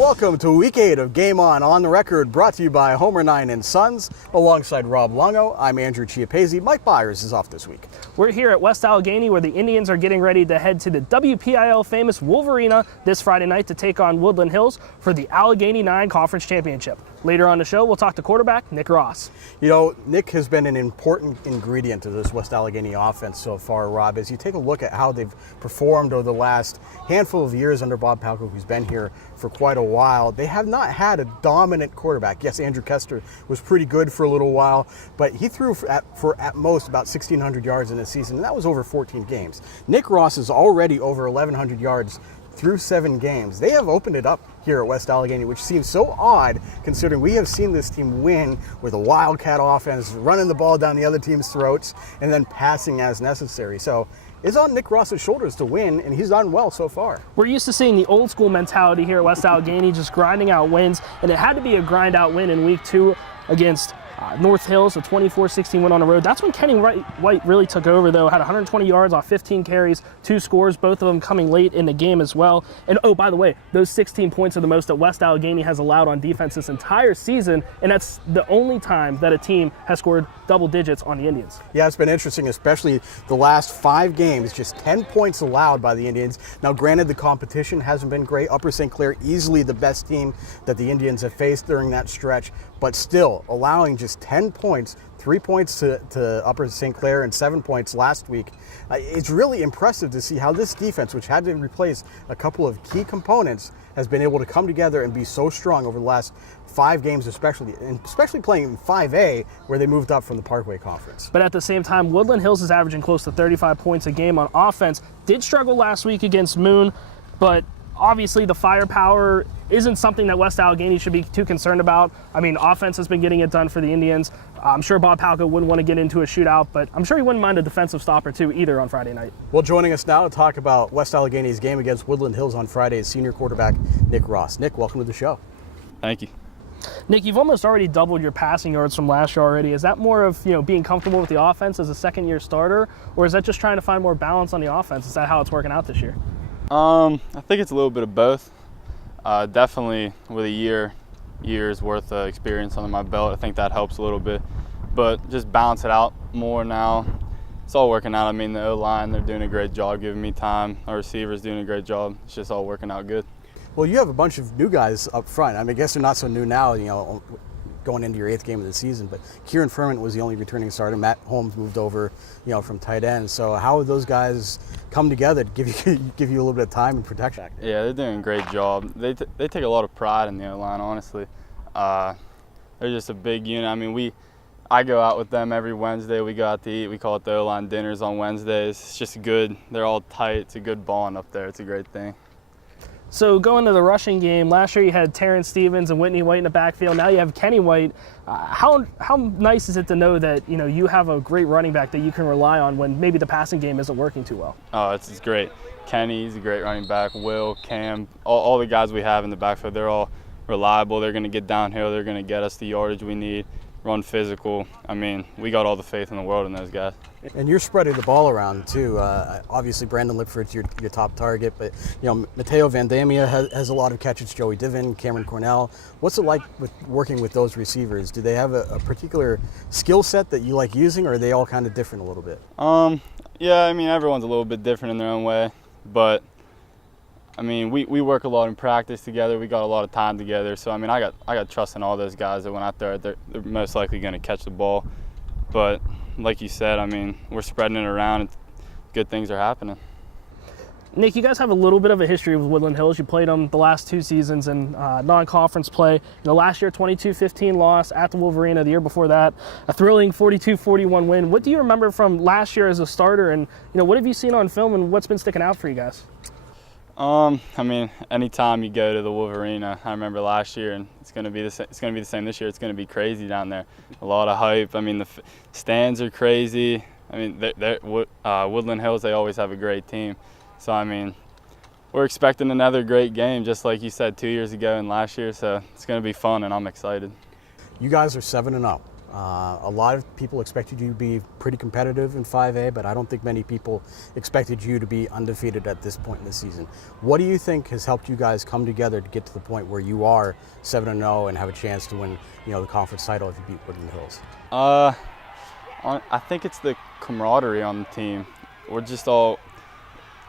welcome to Week 8 of Game On the Record, brought to you by Homer 9 and Sons. Alongside Rob Longo, I'm Andrew Chiappese. Mike Byers is off this week. We're here at West Allegheny, where the Indians are getting ready to head to the WPIL famous Wolverina this Friday night to take on Woodland Hills for the Allegheny 9 Conference Championship. Later on the show, we'll talk to quarterback Nick Ross. You know, Nick has been an important ingredient to this West Allegheny offense so far, Rob. As you take a look at how they've performed over the last handful of years under Bob Palko, who's been here for quite a while, they have not had a dominant quarterback. Yes, Andrew Kester was pretty good for a little while, but he threw for at most about 1,600 yards in a season, and that was over 14 games. Nick Ross is already over 1,100 yards through 7 games. They have opened it up here at West Allegheny, which seems so odd considering we have seen this team win with a wildcat offense, running the ball down the other team's throats, and then passing as necessary. So it's on Nick Ross's shoulders to win, and he's done well so far. We're used to seeing the old school mentality here at West Allegheny, just grinding out wins, and it had to be a grind out win in week 2 against North Hills, a 24-16 win on the road. That's when Kenny White really took over, though. Had 120 yards off 15 carries, 2 scores, both of them coming late in the game as well. And oh, by the way, those 16 points are the most that West Allegheny has allowed on defense this entire season, and that's the only time that a team has scored double digits on the Indians. Yeah, it's been interesting, especially the last 5 games, just 10 points allowed by the Indians. Now, granted, the competition hasn't been great. Upper St. Clair, easily the best team that the Indians have faced during that stretch, but still allowing just 10 points, 3 points to Upper St. Clair and 7 points last week. It's really impressive to see how this defense, which had to replace a couple of key components, has been able to come together and be so strong over the last 5 games, especially playing in 5A, where they moved up from the Parkway Conference. But at the same time, Woodland Hills is averaging close to 35 points a game on offense. Did struggle last week against Moon, but obviously the firepower isn't something that West Allegheny should be too concerned about. I mean, offense has been getting it done for the Indians. I'm sure Bob Palko wouldn't want to get into a shootout, but I'm sure he wouldn't mind a defensive stop or two either on Friday night. Well, joining us now to talk about West Allegheny's game against Woodland Hills on Friday is senior quarterback Nick Ross. Nick, welcome to the show. Thank you. Nick, you've almost already doubled your passing yards from last year already. Is that more of, being comfortable with the offense as a second-year starter, or is that just trying to find more balance on the offense? Is that how it's working out this year? I think it's a little bit of both. Definitely with a year's worth of experience under my belt, I think that helps a little bit. But just balance it out more now. It's all working out. I mean, the O-line, they're doing a great job giving me time. Our receivers doing a great job. It's just all working out good. Well, you have a bunch of new guys up front. I mean, I guess they're not so new now, going into your 8th game of the season, but Kieran Furman was the only returning starter. Matt Holmes moved over, from tight end. So how have those guys come together to give you a little bit of time and protection? Yeah, they're doing a great job. They take a lot of pride in the O-line, honestly. They're just a big unit. I mean, I go out with them every Wednesday. We go out to eat. We call it the O-line dinners on Wednesdays. It's just good. They're all tight. It's a good bond up there. It's a great thing. So going to the rushing game, last year you had Terrence Stevens and Whitney White in the backfield. Now you have Kenny White. How nice is it to know that you have a great running back that you can rely on when maybe the passing game isn't working too well? Oh, it's great. Kenny's a great running back. Will, Cam, all the guys we have in the backfield, they're all reliable. They're going to get downhill. They're going to get us the yardage we need, run physical. I mean, we got all the faith in the world in those guys. And you're spreading the ball around too. Obviously, Brandon Lipford's your top target, but Mateo Vandamia has a lot of catches. Joey Divin, Cameron Cornell. What's it like with working with those receivers? Do they have a particular skill set that you like using, or are they all kind of different a little bit? Yeah, I mean, everyone's a little bit different in their own way, but I mean, we work a lot in practice together. We got a lot of time together, so I mean, I got trust in all those guys that when I throw it, they're most likely going to catch the ball. But like you said, I mean, we're spreading it around and good things are happening. Nick, you guys have a little bit of a history with Woodland Hills. You played them the last 2 seasons in non-conference play. Last year, 22-15 loss at the Wolverina. The year before that, a thrilling 42-41 win. What do you remember from last year as a starter, and what have you seen on film, and what's been sticking out for you guys? I mean, anytime you go to the Wolverina, I remember last year, and it's going to be the same this year. It's going to be crazy down there. A lot of hype. I mean, the stands are crazy. I mean, Woodland Hills, they always have a great team. So I mean, we're expecting another great game, just like you said 2 years ago and last year. So it's going to be fun, and I'm excited. You guys are 7-0. A lot of people expected you to be pretty competitive in 5A, but I don't think many people expected you to be undefeated at this point in the season. What do you think has helped you guys come together to get to the point where you are 7-0 and have a chance to win, the conference title if you beat Woodland Hills? I think it's the camaraderie on the team. We're just all,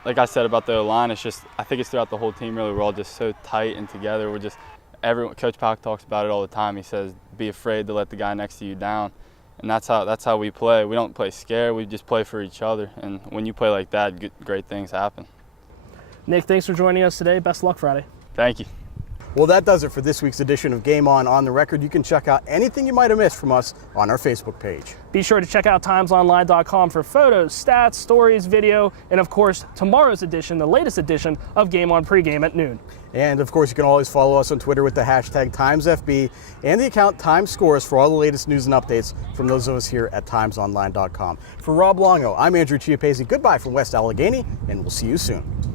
like I said about the O-line, it's just, I think it's throughout the whole team really. We're all just so tight and together. We're just, everyone, Coach Pack talks about it all the time. He says, be afraid to let the guy next to you down. And that's how we play. We don't play scared, we just play for each other. And when you play like that, great things happen. Nick, thanks for joining us today. Best of luck Friday. Thank you. Well, that does it for this week's edition of Game On the Record. You can check out anything you might have missed from us on our Facebook page. Be sure to check out timesonline.com for photos, stats, stories, video, and of course, tomorrow's edition, the latest edition of Game On pregame at noon. And of course, you can always follow us on Twitter with the hashtag TimesFB and the account TimesScores for all the latest news and updates from those of us here at timesonline.com. For Rob Longo, I'm Andrew Chiappesi. Goodbye from West Allegheny, and we'll see you soon.